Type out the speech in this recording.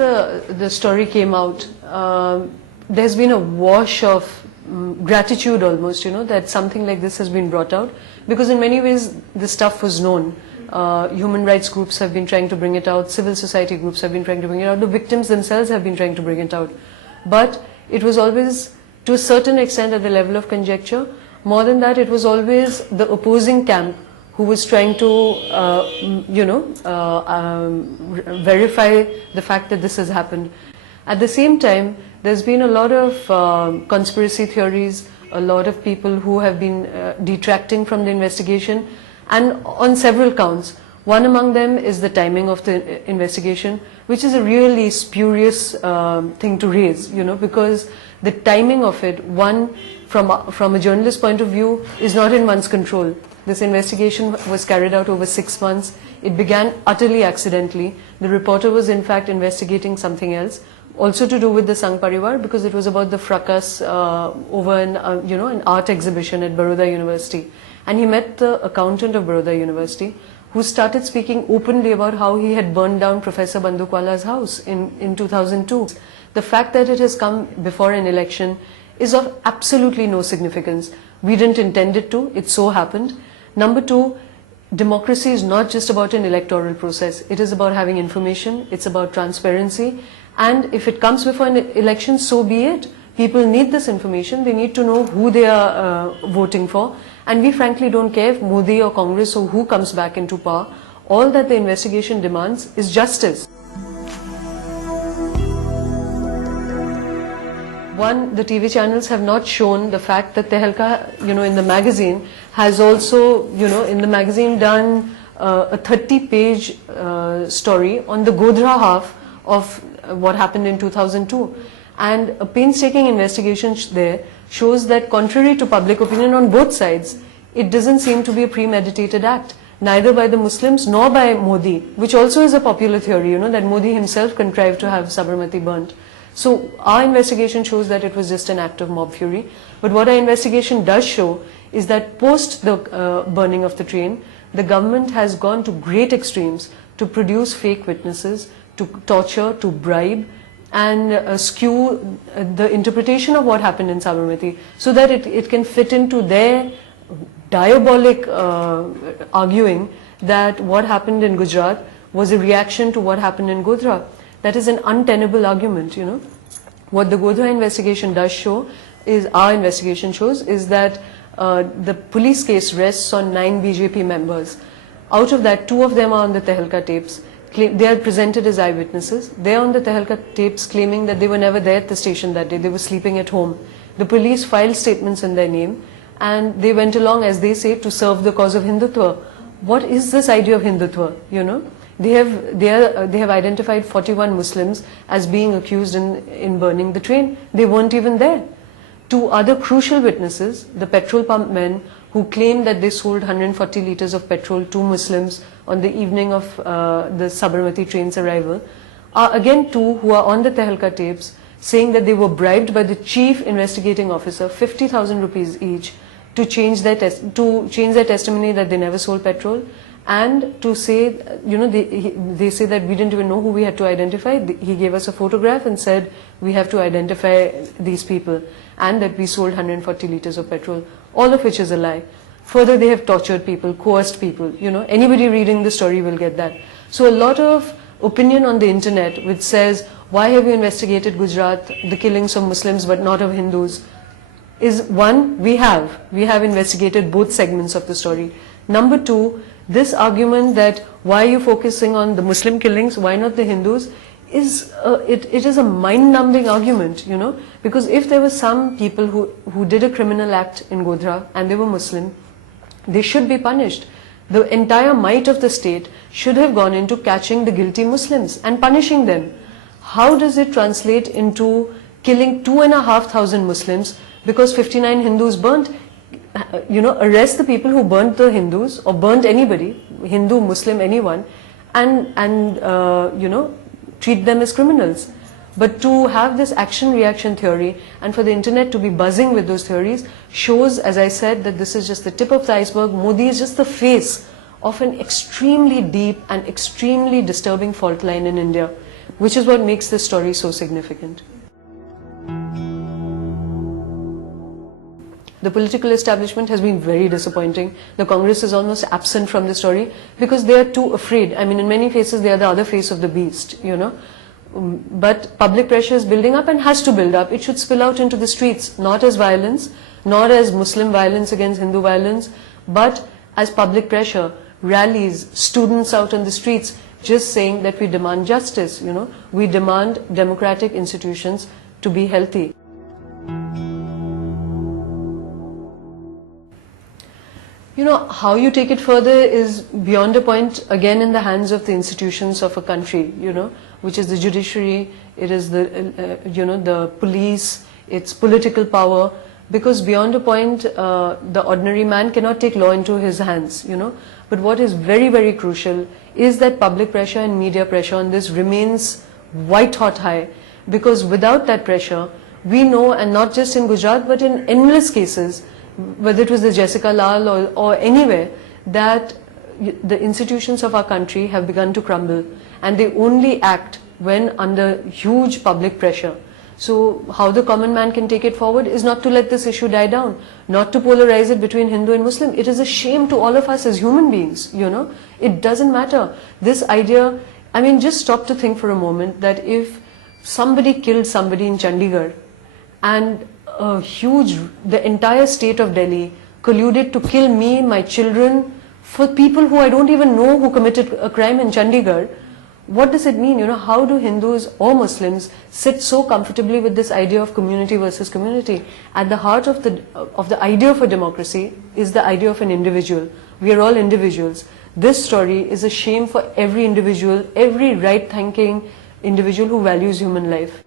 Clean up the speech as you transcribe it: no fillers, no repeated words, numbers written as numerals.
the story came out, there's been a wash of gratitude almost, that something like this has been brought out, because in many ways this stuff was known. Human rights groups have been trying to bring it out, civil society groups have been trying to bring it out, the victims themselves have been trying to bring it out. But it was always, to a certain extent, at the level of conjecture. More than that, it was always the opposing camp who was trying to, verify the fact that this has happened. At the same time, there's been a lot of conspiracy theories, a lot of people who have been detracting from the investigation, and on several counts. One among them is the timing of the investigation, which is a really spurious thing to raise, because the timing of it, one, from a journalist point of view, is not in one's control. This investigation was carried out over 6 months. It began utterly accidentally. The reporter was in fact investigating something else, also to do with the Sangh Parivar, because it was about the fracas over an art exhibition at Baroda University. And he met the accountant of Baroda University, who started speaking openly about how he had burned down Professor Bandukwala's house in 2002. The fact that it has come before an election is of absolutely no significance. We didn't intend it to, it so happened. Number two, democracy is not just about an electoral process. It is about having information, it's about transparency, and if it comes before an election, so be it. People need this information, they need to know who they are voting for, and we frankly don't care if Modi or Congress or who comes back into power. All that the investigation demands is justice. One, the TV channels have not shown the fact that Tehelka, in the magazine, has also, in the magazine done a 30-page story on the Godhra half of what happened in 2002. And a painstaking investigation there shows that, contrary to public opinion on both sides, it doesn't seem to be a premeditated act, neither by the Muslims nor by Modi, which also is a popular theory, that Modi himself contrived to have Sabarmati burnt. So our investigation shows that it was just an act of mob fury. But what our investigation does show is that post the burning of the train, the government has gone to great extremes to produce fake witnesses, to torture, to bribe, and skew the interpretation of what happened in Sabarmati, so that it can fit into their diabolic arguing that what happened in Gujarat was a reaction to what happened in Godhra. That is an untenable argument, What the Godhra investigation does show is, our investigation shows, is that the police case rests on 9 BJP members. Out of that, 2 of them are on the Tehelka tapes. They are presented as eyewitnesses. They are on the Tehelka tapes claiming that they were never there at the station that day. They were sleeping at home. The police filed statements in their name, and they went along, as they say, to serve the cause of Hindutva. What is this idea of Hindutva, They have identified 41 Muslims as being accused in burning the train. They weren't even there. 2 other crucial witnesses, the petrol pump men who claimed that they sold 140 liters of petrol to Muslims on the evening of the Sabarmati train's arrival, are again 2 who are on the Tehelka tapes saying that they were bribed by the chief investigating officer, 50,000 rupees each, to change their testimony that they never sold petrol. And to say, they say that we didn't even know who we had to identify. He gave us a photograph and said, we have to identify these people, and that we sold 140 liters of petrol, all of which is a lie. Further, they have tortured people, coerced people, anybody reading the story will get that. So a lot of opinion on the internet which says, why have you investigated Gujarat, the killings of Muslims but not of Hindus, is one, we have investigated both segments of the story. Number two, this argument that why are you focusing on the Muslim killings, why not the Hindus, it is a mind-numbing argument, because if there were some people who did a criminal act in Godhra and they were Muslim, they should be punished. The entire might of the state should have gone into catching the guilty Muslims and punishing them. How does it translate into killing 2,500 Muslims because 59 Hindus burnt? Arrest the people who burnt the Hindus or burnt anybody, Hindu, Muslim, anyone, and treat them as criminals. But to have this action-reaction theory and for the internet to be buzzing with those theories shows, as I said, that this is just the tip of the iceberg. Modi is just the face of an extremely deep and extremely disturbing fault line in India. which is what makes this story so significant. The political establishment has been very disappointing. The Congress is almost absent from the story because they are too afraid. I mean, in many cases, they are the other face of the beast, you know. But public pressure is building up and has to build up. It should spill out into the streets, not as violence, not as Muslim violence against Hindu violence, but as public pressure, rallies, students out on the streets, just saying that we demand justice, you know. We demand democratic institutions to be healthy. You know, how you take it further is beyond a point, again in the hands of the institutions of a country, you know, which is the judiciary, it is the, you know, the police, it's political power, because beyond a point, the ordinary man cannot take law into his hands, you know. But what is very, very crucial is that public pressure and media pressure on this remains white hot high, because without that pressure, we know, and not just in Gujarat, but in endless cases, whether it was the Jessica Lal or anywhere, that the institutions of our country have begun to crumble, and they only act when under huge public pressure. So how the common man can take it forward is not to let this issue die down, not to polarize it between Hindu and Muslim. It is a shame to all of us as human beings, you know. It doesn't matter. This idea, I mean, just stop to think for a moment that if somebody killed somebody in Chandigarh and the entire state of Delhi colluded to kill me, my children, for people who I don't even know who committed a crime in Chandigarh, what does it mean? You know, how do Hindus or Muslims sit so comfortably with this idea of community versus community? At the heart of the idea of a democracy is the idea of an individual. We are all individuals. This story is a shame for every individual, every right-thinking individual who values human life.